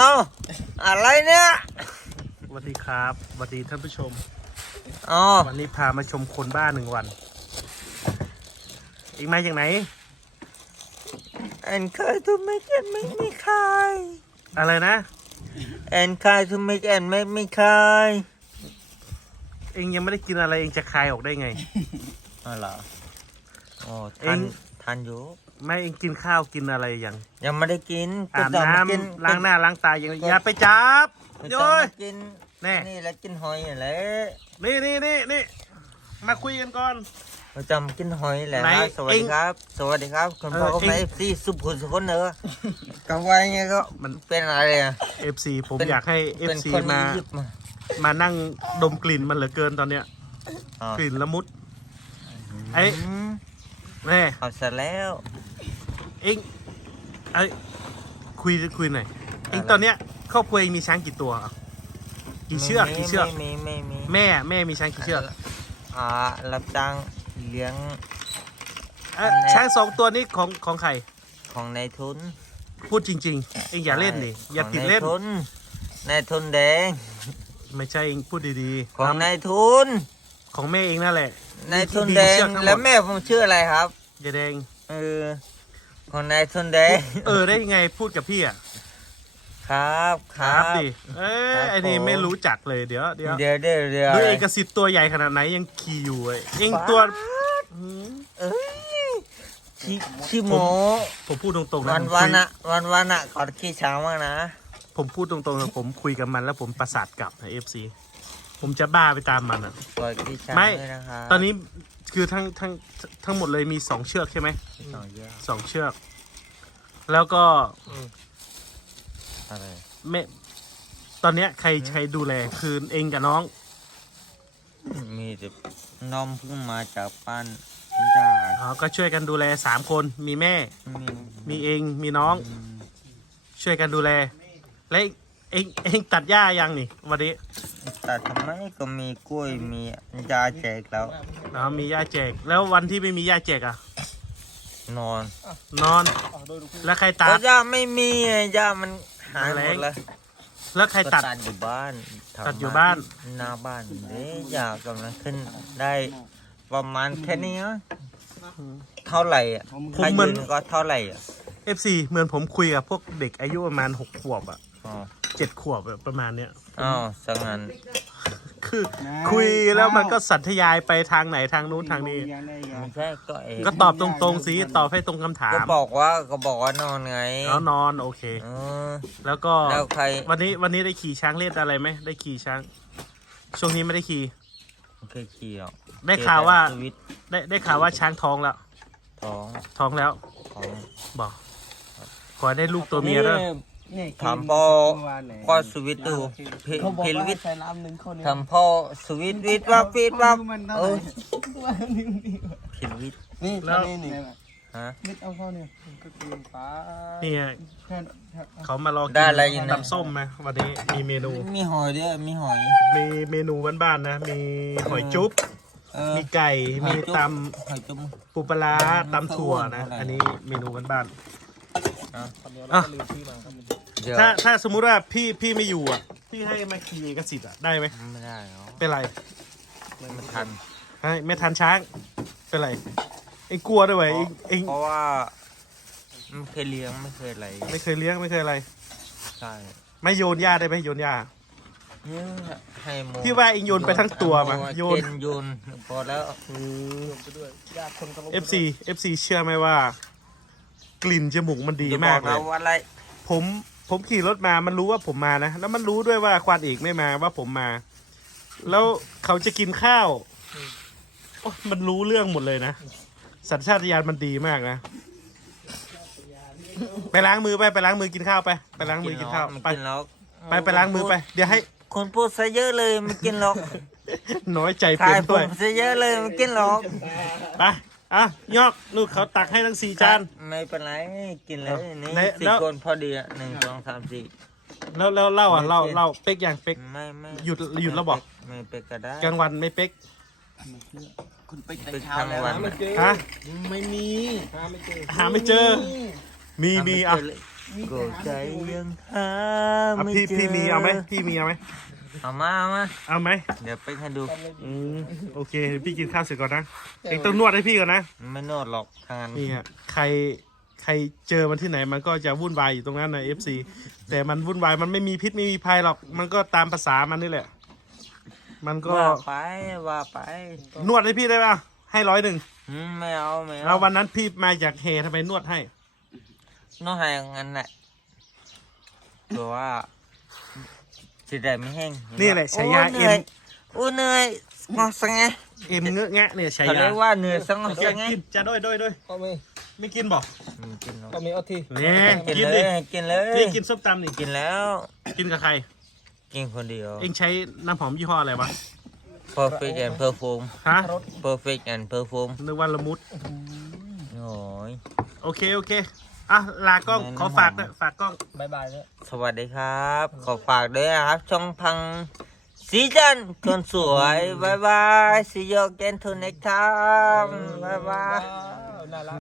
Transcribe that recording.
เอ้าอะไรเนี่ยสวัสดีครับสวัสดีท่านผู้ชม อ๋อ วันนี้พามาชมคนบ้านหนึ่งวัน อีกมาจากไหน แอนเคยทูมิกแอนไม่มีใคร อะไรนะ แอนเคยทูมิกแอนไม่มีใคร เองยังไม่ได้กินอะไรเองจะคายออกได้ไง อ๋อเหรอโอ้เอ็ทันงทันอยู่ ไม่เองกินข้าวกินอะไรยังยังไม่ได้กินอาบจะน้มากิำล้างหน้าล้างตาอย่างก็อย่าไปจับก็โยจะยมากินแน่นี่แล้วกินหอยแหละนี่นี่นี่นี่มาคุยกันก่อนเราจะมากินหอยแหละไหนครับสวัสเอ็ดีงครับ สวัสดีครับคุณพ่อเออคุณเอ็แม่งเอฟซีสุขุนสุขคนเนอะกำไว้เงี้ยก็มันเป็นอะไรอะ FC ผมเป็นอยากให้เป็น FC คนมาอียิปต์มา มานั่งดมกลิ่นมันเหลือเกินตอนเนี้ยอ๋อกลิ่นละมุดไอ้อืมแม่เอาเสร็จแล้ว เองไอ้ยคุยคุยหน่อยเองตอนเนี้ยครอบครัวเองมีช้างกี่ตัวอะกี่เชือกไม่มีกี่เชือกไม่มีไม่มีแม่แม่มีช้างกี่เชือกอ่ารับจ้างเลี้ยงเอ้ยแม่ช้างสองตัวนี้ของของใครของนายทุน พูดจริง ๆ เองอย่าเล่นดิอย่าติดเล่นของนายทุนนายทุนแดง ไม่ใช่เองพูดดีของนายทุนๆของแม่เองนั่นแหละนายทุนมีแดงเชือกทั้งหมดแล้วแม่ผมชื่ออะไรครับยายแดงเออ ของนายทุนแดงเออได้ยังไงพูดกับพี่อะครับคครัรับบดิเอ้ยครับไอ้นี่ผมไม่รู้จักเลยเดี๋ยวเดี๋ยวเดี๋ยวเดี๋ยวเดี๋ยวดูเอกสิทธิ์ตัวใหญ่ขนาดไหนยังขี่อยู่เว้ยเองตัวอืมเอ้ยชิชิโมผมพูดตรงๆนะวันผมวันคุยอะวันวันอะขอขี้ช้างมากนะ ผมพูดตรงๆนะผมคุยกับมันแล้วผมประสาทกลับนะเอฟซีผมจะบ้าไปตามมันอะขอขี้ช้างไม่ด้วยนะครับตอนนี้ คือทั้งทั้งทั้งหมดเลยมีสองเชือกใช่ไหมสองเยอะสองเชือก แล้วก็อะไรแม่ตอนเนี้ยใครใครดูแลคือเองกับน้อง มีแต่น้องเพิ่งมาจากบ้านไม่ได้อ๋อก็ช่วยกันดูแลสามคนมีแม่ มีมีเองมีน้อง ช่วยกันดูแลและ เองเองตัดหญ้ายังนี่วันนี้แต่ทำไมก็มีกล้วยมียาแจกแล้ว อ๋อมีหญ้าแจก แล้ววันที่ไม่มีหญ้าแจกอะ นอนนอน แล้วใครตัเพด ราะยาไม่มีไงยามันหายหมดเลยแล้วใครก็ตัดตัดอยู่บ้านทำตัดอยู่บ้าน หน้าบ้านเด้ยากำลังขึ้นได้ประมาณแค่นี้นะเท่าไหร่อะผมถ้าเหมืยือนนก็เท่าไหร่อะ FC เหมือนผมคุยกับพวกเด็กอายุประมาณหกขวบอะ อ๋อ เจ็ดขวบอะประมาณเนี้ย อ้าวสังงั้นคือคุยแล้วมันก็สัญทยายไปทางไหนทางนู้นทางนี้ ไม่ใช่ก็เองก็ตอบตรงๆสิตอบให้ตรงคำถาก็มบอกว่าก็บอกว่านอนไงแล้วนอนโอเค เออแล้วก็แล้วใครวันนี้วันนี้ได้ขี่ช้างเล่นอะไรไหมได้ขี่ช้าง ช่วงนี้ไม่ได้ขี่ ไม่เคยขี่หรอกได้ข่าวว่าสวิตช์ได้ได้ข่าวว่าช้างท้องแล้ว ท้องท้องแล้วท้องบอกขอให้ได้ลูกตัวเมียด้วย ถามพ่อพ่อสวิตช์ดูเพเขาบอกเพลว่าวิทใส่น้ำหนึ่งคนเนี่ยทำพ่อสวิตช์วิทย์วับวิทย์วับมันเท่าเอไหร่อเพลวิทย์นี่แล้วนี่นี่ฮะนิดเอาเข้าเนี่ยก็กินปลานี่ไงแค่แค่เขามารอกิได้อะไรอยู่นะตำส้มไหมวันนี้มีเมนู มีหอยด้วยมีหอย มีเมนูบ้านๆนะ มีหอยจุ๊บเออมีไก่หมีอยจุ๊บตหอยจุ๊บำปูปลาร้าตำถั่วนะ อันนี้เมนูบ้าน อะๆอะเดี๋ยวถ้าถ้าสมมุติว่าพี่พี่ไม่อยู่อะ พี่ให้มาขี่เอกสิทธิ์อะได้ไหมไม่ได้เนาะเป็นไรไม่ทันให้ไม่ทันช้าง เป็นไรเองกลัวด้วยเวยเองเองเพราะว่าไม่เคยเลี้ยงไม่เคยอะไรไม่เคยเลี้ยงไม่เคยอะไร ใช่ไม่โยนหญ้าได้ไหมโยนหญ้า เนี่ยให้โมพี่ว่าเองโยนไปทั้งตัวมาโมโยนเจโยนพอแล้วเอฟซีเอฟซีเชื่อไหมว่า กลิ่นจมูกมันดีอย่มากบเลนะยว่าอะไร ผมผมขี่รถมามันรู้ว่าผมมานะแล้วมันรู้ด้วยว่าควานเอกไม่มาว่าผมมา แล้วเขาจะกินข้าวโอ๊ยมันรู้เรื่องหมดเลยนะสัญชาตญาณมันดีมากนะ ไปล้างมือไปไปล้างมือกินข้าวไป ไปล้างมือกินข้าวไม่ไปกินหรอกไปไปล้างมือไป เดี๋ยวให้ คนพูดซะเยอะเลยไม่กินหรอก น้อยใจถ่าเป็ยนผด้วยมซะเยอะเลยไม่กินหรอกไปอะยอกลูกเขาตักให้ทั้งสี่จาน ไม่เป็นไรกินเลยเออนี่ในสี่แล้ว คนพอดีอะหนึ่งสองสามสี่แล้วแล้วเล่าอะไม่เล่าเป็นเล่าเป๊กยังเป๊ก ไม่ไม่หยุดหยุดแล้วบอก ไม่เป็กก็ได้กลางวันไม่เป๊กคุณไปแต่เป็กเช้าทั้งแล้ววันนะฮะไม่มีหาไม่เจอหาไม่เจอ มีมีอะทก็ใจยังหาเอาไม่พี่เจอพี่มีเอาไหมพี่มีเอาไหม เอามาเอามาเอาไหมเดี๋ยวไปให้ดู อืมโอเคเดี๋ยวพี่กินข้าวเสร็จก่อนนะเองต้องนวดให้พี่ก่อนนะไม่โนดหรอกทางนั้นนี่ฮะใครใครเจอมันที่ไหนมันก็จะวุ่นวายอยู่ตรงนั้นนะ FC แต่มันวุ่นวายมันไม่มีพิษไม่มีภัยหรอก มันก็ตามภาษามันนี่แหละ มันก็ว่าไปว่าไปนวดให้พี่ได้ป่ะให้ร้อยหนึ่งอืมไม่เอาไม่แล้เอาววันนั้นพี่มาจากเฮทำไมนวดให้โน้ตให้อย่างนั้นแหละตัวว่า จิตใจไม่แห้งนี่แหละฉายาโเหเอ็นื่มอยโอ้เหนื่อยงอสังไงเอ็มเงอะแงะเนี่ยฉาเขายาเรียกว่าเหนื่อยสังงอสังไงกินจะด้วยด้วยด้วยก็มีไม่กินบอกอืมกินแล้วก็มีเอาทีเนี่ยกินกินเลดิยกินเลยพี่กินส้มตำนี่กินแล้ว กินกับใคร กินคนเดียวเองใช้น้ำหอมยี่ห้ออะไรวะ perfect and perfume ฮะ perfect and perfume นึกว่าละมุดโอ้ยโอเค โอเค อะลากล้องแม่น้ำขอฝากหอมนะฝากกล้องบายบายแล้วสวัสดีครับ ขอฝากด้วยนะครับ ช่องพังสีจันทร์คนสวยบายบาย see you again to next time บายบาย น่ารัก